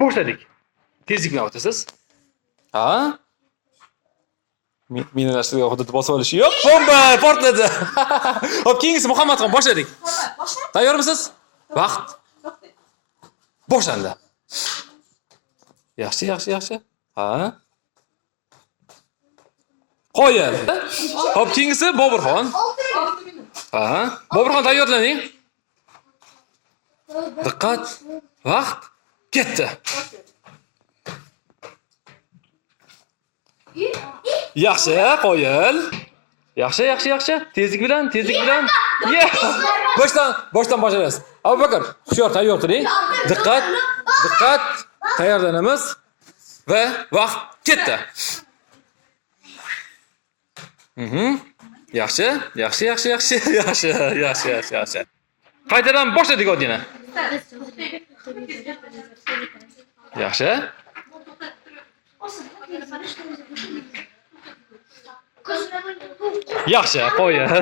Boshladik. Tezlik bilan o'tasiz. Ha? Minalashtirgan hududni bosib olish yo'q. Bomba portladi. Xo'p, keyingisi Muhammadxon boshladik. Tayyormisiz? Vaqt boshlandi. Yaxshi. Ha? Qo'ying. Xo'p, keyingisi Boburxon. Ha? Boburxon tayyorlaning. Diqqat. Vaqt ketdi. Yaxshi, qo'yil. Yaxshi. Tezlik bilan. Boshdan boshlaymiz. Abubakar, hushyor tayyor turing. Diqqat. Tayyorlanamiz va vaqt ketdi. Yaxshi. Qaytadan boshladik oddiy. Yaxshi. Yaxshi, qo'ying.